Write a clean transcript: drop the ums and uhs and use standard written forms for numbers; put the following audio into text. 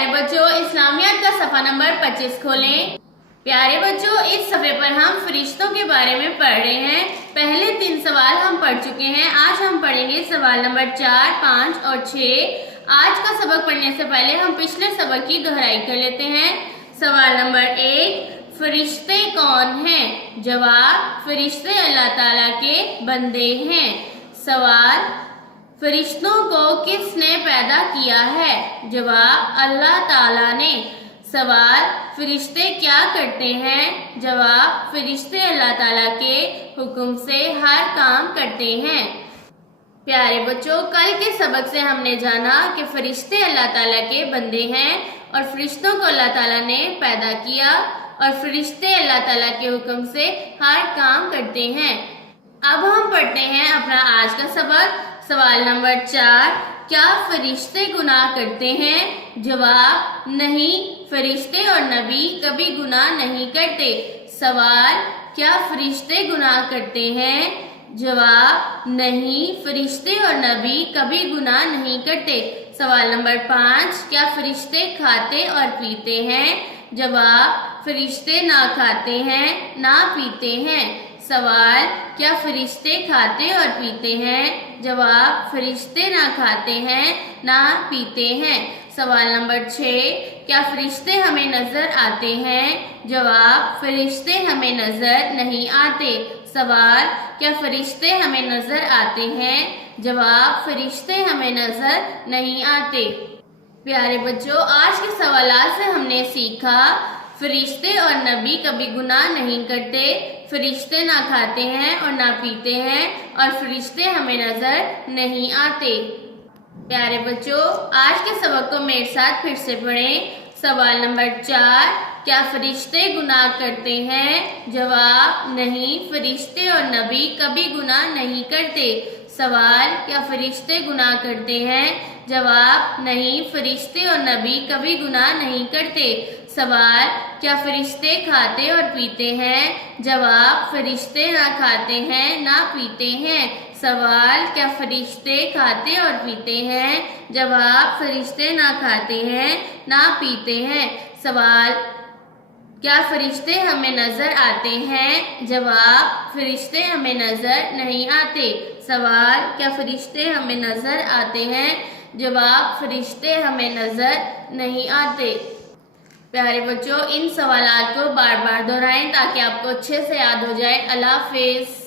प्यारे बच्चों, इस्लामियात का सफ़ा नंबर 25 खोलें। प्यारे बच्चों, इस सफ़े पर हम फरिश्तों के बारे में पढ़ रहे हैं। पहले 3 सवाल हम पढ़ चुके हैं। आज हम पढ़ेंगे सवाल नंबर 4, 5 और 6। आज का सबक पढ़ने से पहले हम पिछले सबक की दोहराई कर लेते हैं। सवाल नंबर 1, फरिश्ते कौन हैं? जवाब, फरिश्ते अल्लाह ताला के बंदे हैं। सवाल, फरिश्तों को किसने पैदा किया है? जवाब, अल्लाह ताला ने। सवाल, फरिश्ते क्या करते हैं? जवाब, फरिश्ते अल्लाह ताला के हुक्म से हर काम करते हैं। प्यारे बच्चों, कल के सबक से हमने जाना कि फरिश्ते अल्लाह ताला के बंदे हैं और फरिश्तों को अल्लाह ताला ने पैदा किया और फरिश्ते अल्लाह ताला के हुक्म से हर काम करते हैं। अब हम पढ़ते हैं अपना आज का सबक। सवाल नंबर 4, क्या फरिश्ते गुनाह करते हैं? जवाब, नहीं, फरिश्ते और नबी कभी गुनाह नहीं करते। सवाल, क्या फरिश्ते गुनाह करते हैं? जवाब, नहीं, फरिश्ते और नबी कभी गुनाह नहीं करते। सवाल नंबर 5, क्या फरिश्ते खाते और पीते हैं? जवाब, फरिश्ते ना खाते हैं ना पीते हैं। सवाल, क्या फरिश्ते खाते और पीते हैं? जवाब, फरिश्ते ना खाते हैं ना पीते हैं। सवाल नंबर 6, क्या फरिश्ते हमें नजर आते हैं? जवाब, फरिश्ते हमें नजर नहीं आते। सवाल, क्या फरिश्ते हमें नजर आते हैं? जवाब, फरिश्ते हमें नजर नहीं आते। प्यारे बच्चों, आज के सवालात से हमने सीखा, फरिश्ते और नबी कभी गुनाह नहीं करते, फरिश्ते ना खाते हैं और ना पीते हैं और फरिश्ते हमें नजर नहीं आते। प्यारे बच्चों, आज के सबक को मेरे साथ फिर से पढ़ें। सवाल नंबर 4, क्या फरिश्ते गुनाह करते हैं? जवाब, नहीं, फरिश्ते और नबी कभी गुनाह नहीं करते। सवाल, क्या फरिश्ते गुनाह करते हैं? जवाब, नहीं, फरिश्ते और नबी कभी गुनाह नहीं करते। सवाल, क्या फरिश्ते खाते और पीते हैं? जवाब, फरिश्ते ना खाते हैं ना पीते हैं। सवाल, क्या फरिश्ते खाते और पीते हैं? जवाब, फरिश्ते ना खाते हैं ना पीते हैं। सवाल, क्या फरिश्ते हमें नजर आते हैं? जवाब, फरिश्ते हमें नजर नहीं आते। सवाल, क्या फरिश्ते हमें नजर आते हैं? जवाब, फरिश्ते हमें नजर नहीं आते। प्यारे बच्चों, इन सवालात को बार बार दोहराएं ताकि आपको अच्छे से याद हो जाए। अल्लाह हाफिज।